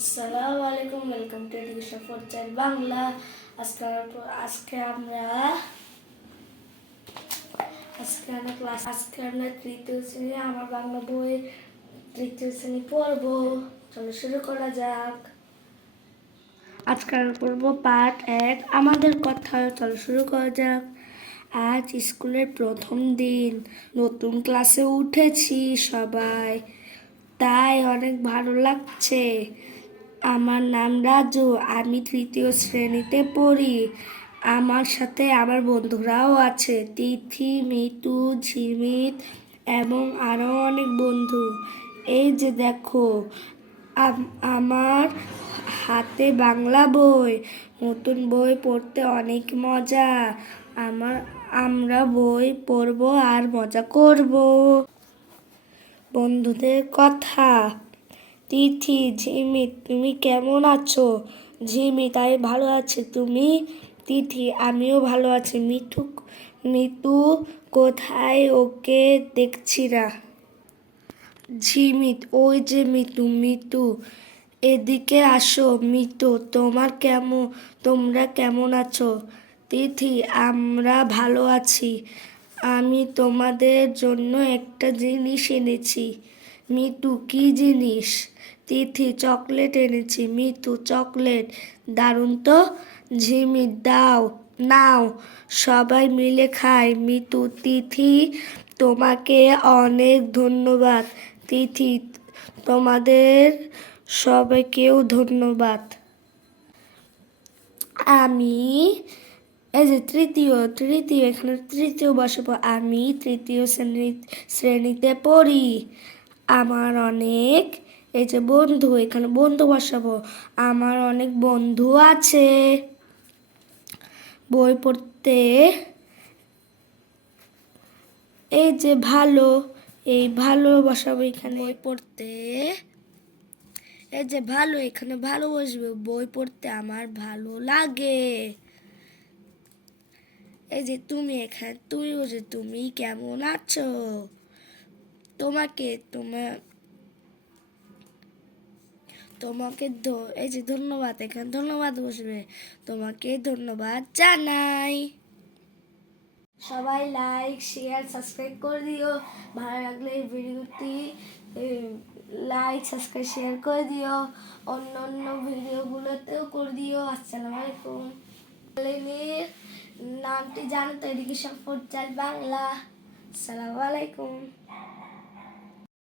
আসসালামু আলাইকুম, welcome to education for child Bangla. আজকে আমরা তৃতীয় শ্রেণী আমার বাংলা বই তৃতীয় শ্রেণী পড়বো। চলো শুরু করা যাক। আজকে আমরা পড়বো পার্ট 1 আমাদের কথা। চলো শুরু করা যাক। আজ স্কুলের প্রথম দিন, নতুন ক্লাসে উঠেছি সবাই, তাই অনেক ভালো লাগছে। আমার নাম রাজু, আমি তৃতীয় শ্রেণীতে পড়ি। আমার সাথে আমার বন্ধুরাও আছে, তিথি, মিতু, ঝিমিত এবং আরও অনেক বন্ধু। এই যে দেখো, আমার হাতে বাংলা বই। নতুন বই পড়তে অনেক মজা। আমরা বই পড়বো আর মজা করব। বন্ধুদের কথা। তিথি, ঝিমিত, তুমি কেমন আছো? ঝিমিত, আমি ভালো আছি, তুমি? তিথি, আমিও ভালো আছি। মিতু কোথায়? ওকে দেখছি না। ঝিমিত, ওই যে মিতু, এদিকে আসো। মিতু, তোমরা কেমন আছো? তিথি, আমরা ভালো আছি। আমি তোমাদের জন্য একটা জিনিস এনেছি। মিতু, কি জিনিস? তিথি, চকলেট এনেছি। মিতু, চকলেট, দারুণ তো। ঝিমিত, নাও সবাই মিলে খাই। মিতু, তিথি, তোমাকে অনেক ধন্যবাদ। তিথি, তোমাদের সবাইকেও ধন্যবাদ। আমি এই যে তৃতীয় এখানে তৃতীয় বসাবো। আমি তৃতীয় শ্রেণীতে পড়ি। আমার অনেক এই যে বন্ধু, এখানে বন্ধু বসাবো। আমার অনেক বন্ধু আছে। বই পড়তে এই যে ভালো বসাবো এখানে। বই পড়তে এই যে ভালো, এখানে ভালো বসবে। বই পড়তে আমার ভালো লাগে। এই যে তুমি, এখানে তুমি বসে। তুমি কেমন আছো? তোমাকে এই যে ধন্যবাদ, এখানে ধন্যবাদ বসবে। তোমাকে ধন্যবাদ জানাই। সবাই লাইক, শেয়ার, সাবস্ক্রাইব করে দিও। ভালো লাগলে এই ভিডিওটি লাইক, সাবস্ক্রাইব, শেয়ার করে দিও। অন্য ভিডিওগুলোতেও করে দিও। আসসালামু আলাইকুম। নামটি জানো তো, এডুকেশন ফর চাইল্ড বাংলা। আসসালামু আলাইকুম।